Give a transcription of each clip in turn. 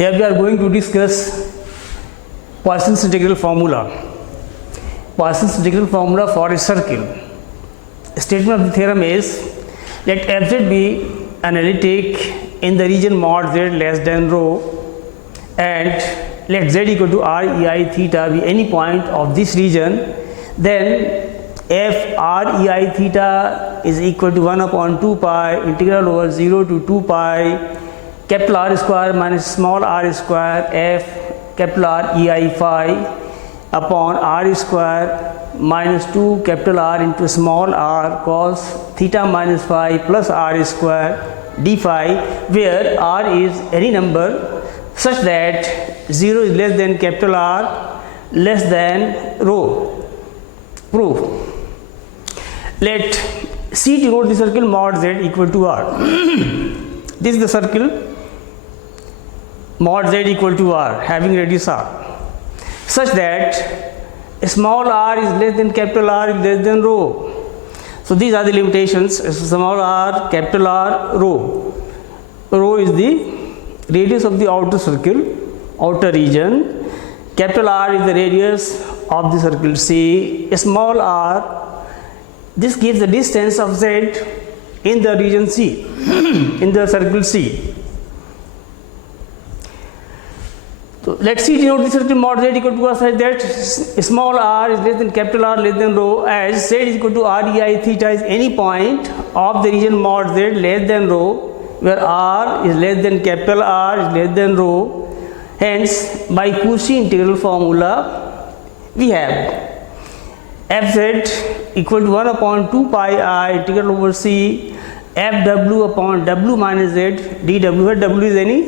Here we are going to discuss Poisson's integral formula. Poisson's integral formula for a circle. Statement of the theorem is, let fz be analytic in the region mod z less than rho, and let z equal to r ei theta be any point of this region. Then f r ei theta is equal to 1 upon 2 pi integral over 0 to 2 pi capital R square minus small r square f capital R ei phi upon r square minus 2 capital R into small r cos theta minus phi plus r square d phi, where r is any number such that 0 is less than capital R less than rho. Proof. Let C denote the circle mod z equal to R. This is the circle mod z equal to R having radius R, such that small r is less than capital R is less than rho. So these are the limitations: small r, capital R, rho. Rho is the radius of the outer circle, outer region. Capital R is the radius of the circle C. Small r, this gives the distance of z in the region C, in the circle C. So let's see denote the circle mod z equal to R such that small r is less than capital R less than rho, as z is equal to r ei theta is any point of the region mod z less than rho, where r is less than capital R is less than rho. Hence, by Cauchy integral formula, we have fz equal to 1 upon 2 pi I integral over C fw upon w minus z dw, where w is any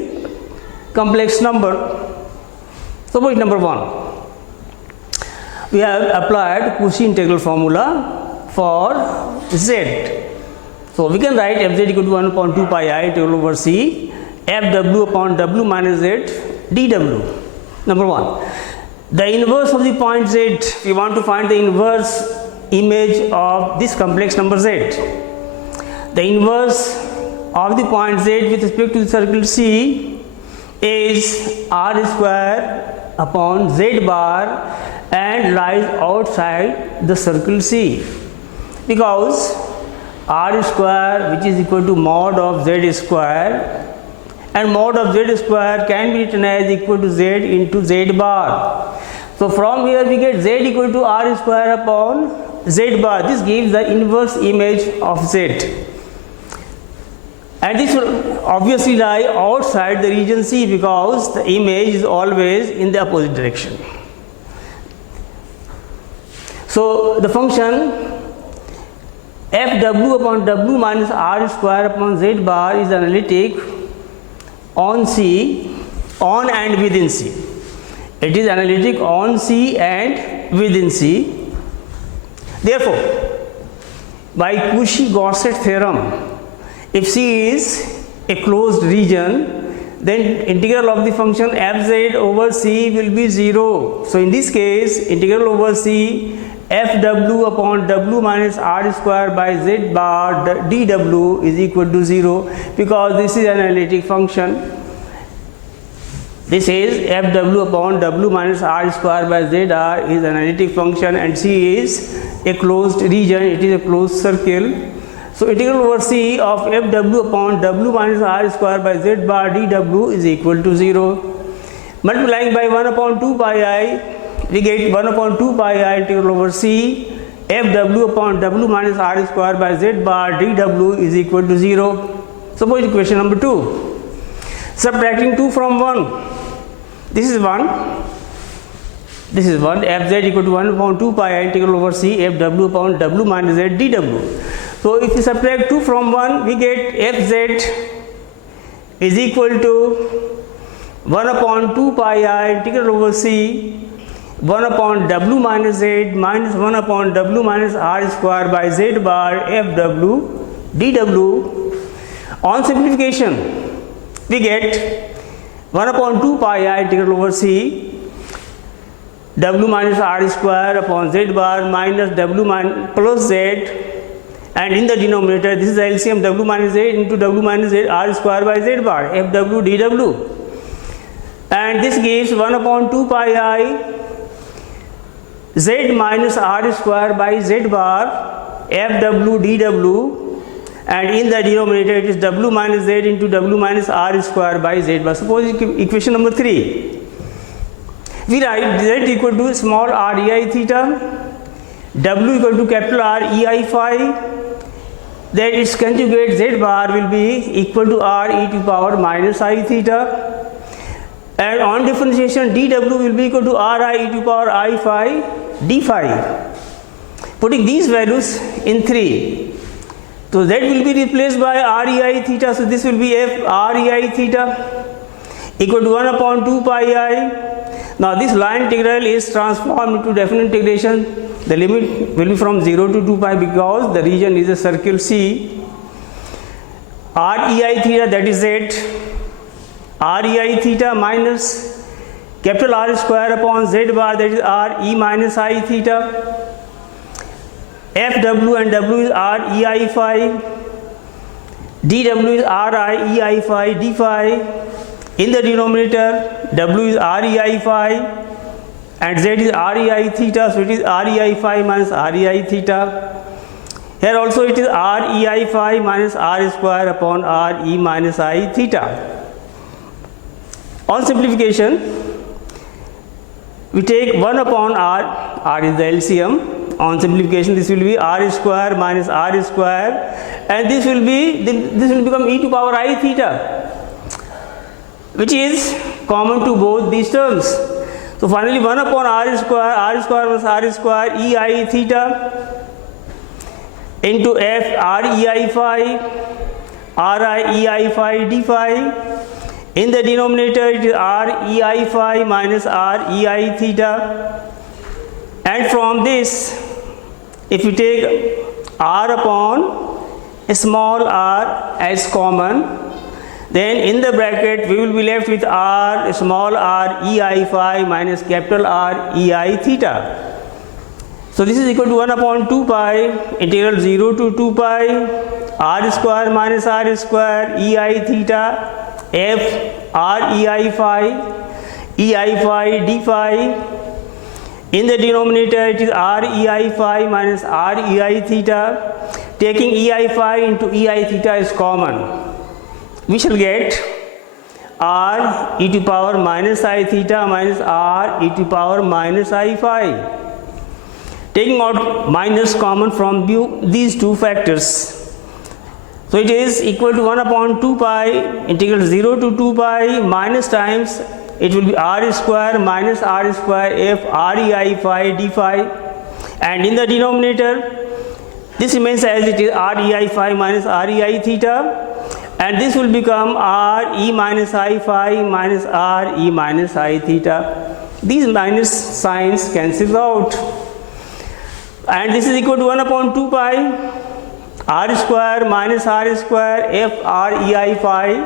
complex number. Suppose number 1, we have applied Cauchy integral formula for z. So we can write fz equal to 1 upon 2 pi I integral over C fw upon w minus z dw. Number 1, the inverse of the point z, we want to find the inverse image of this complex number z. The inverse of the point z with respect to the circle C is r square upon z bar and lies outside the circle C, because r square, which is equal to mod of z square, and mod of z square can be written as equal to z into z bar. So from here we get z equal to r square upon z bar. This gives the inverse image of z, and this will obviously lie outside the region C, because the image is always in the opposite direction. So the function fw upon w minus r square upon z bar is analytic on C, on and within C. It is analytic on C and within C. Therefore, by Cauchy-Gosset theorem, if C is a closed region, then integral of the function fz over C will be 0. So in this case, integral over C fw upon w minus r square by z bar dw is equal to 0, because this is an analytic function. This is fw upon w minus r square by z r is an analytic function, and C is a closed region, it is a closed circle. So integral over C of fw upon w minus r square by z bar dw is equal to 0. Multiplying by 1 upon 2 pi I, we get 1 upon 2 pi I integral over C fw upon w minus r square by z bar dw is equal to 0. Suppose equation number 2. Subtracting 2 from 1, this is 1, this is 1, fz equal to 1 upon 2 pi I integral over C fw upon w minus z dw. So if we subtract 2 from 1, we get fz is equal to 1 upon 2 pi I integral over C 1 upon w minus z minus 1 upon w minus r square by z bar fw dw. On simplification, we get 1 upon 2 pi I integral over C w minus r square upon z bar minus w minus plus z, and in the denominator this is the LCM w minus z into w minus z r square by z bar fw dw. and this gives 1 upon 2 pi I z minus r square by z bar fw dw, and in the denominator it is w minus z into w minus r square by z bar. Suppose equation number 3, we write z equal to small r ei theta, w equal to capital R ei phi, then its conjugate z bar will be equal to r e to power minus I theta, and on differentiation dw will be equal to r I e to power I phi d phi. Putting these values in 3, so z will be replaced by r e I theta, so this will be f r e I theta equal to 1 upon 2 pi I. Now this line integral is transformed into definite integration. The limit will be from 0 to 2 pi because the region is a circle C. R e I theta, that is z, r e I theta minus capital R square upon z bar, that is r e minus I theta, fw and w is r e I phi, dw is r I e I phi d phi, in the denominator w is r e I phi and z is r e I theta, so it is r e I phi minus r e I theta. Here also it is r e I phi minus r square upon r e minus I theta. On simplification, we take 1 upon r is the LCM. On simplification, this will be r square minus r square, and this will become e to power I theta, which is common to both these terms. So finally 1 upon r square minus r square e I theta into f r e I phi r I e I phi d phi. In the denominator it is r e I phi minus r e I theta, and from this if you take r upon small r as common, then in the bracket we will be left with r small r e I phi minus capital R e I theta. So this is equal to 1 upon 2 pi integral 0 to 2 pi r square minus r square e I theta f r e I phi d phi. In the denominator it is r e I phi minus r e I theta. Taking e I phi into e I theta is common. We shall get r e to power minus I theta minus r e to power minus I phi. Taking out minus common from these two factors, so it is equal to 1 upon 2 pi integral 0 to 2 pi minus times it will be r square minus r square f r e I phi d phi, and in the denominator this remains as it is r e I phi minus r e I theta, and this will become r e minus I phi minus r e minus I theta. These minus signs cancel out, and this is equal to 1 upon 2 pi r square minus r square f r e I phi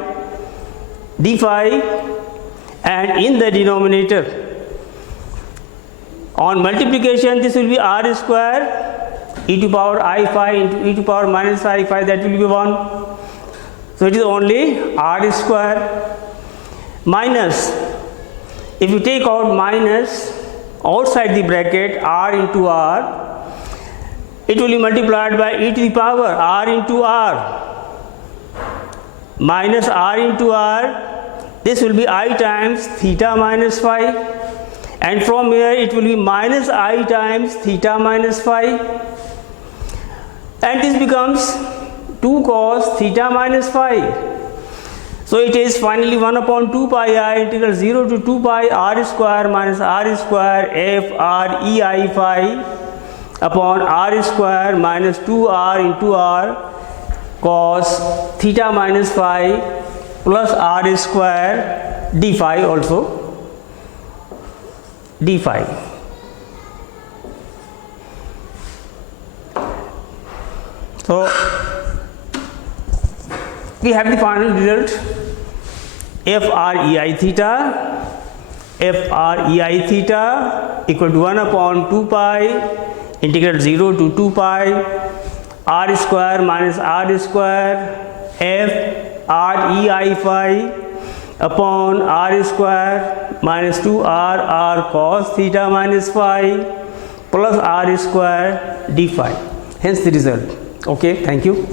d phi, and in the denominator on multiplication this will be r square e to power I phi into e to power minus I phi, that will be 1. So it is only r square minus, if you take out minus outside the bracket r into r, it will be multiplied by e to the power r into r minus r into r. This will be I times theta minus phi, and from here it will be minus I times theta minus phi, and this becomes 2 cos theta minus phi. So it is finally 1 upon 2 pi I integral 0 to 2 pi r square minus r square f r e I phi upon r square minus 2r into r cos theta minus phi plus r square d phi, also d phi. So we have the final result f r e I theta equal to 1 upon 2 pi integral 0 to 2 pi r square minus r square f r e I phi upon r square minus 2r r cos theta minus phi plus r square d phi, hence the result. Okay, thank you.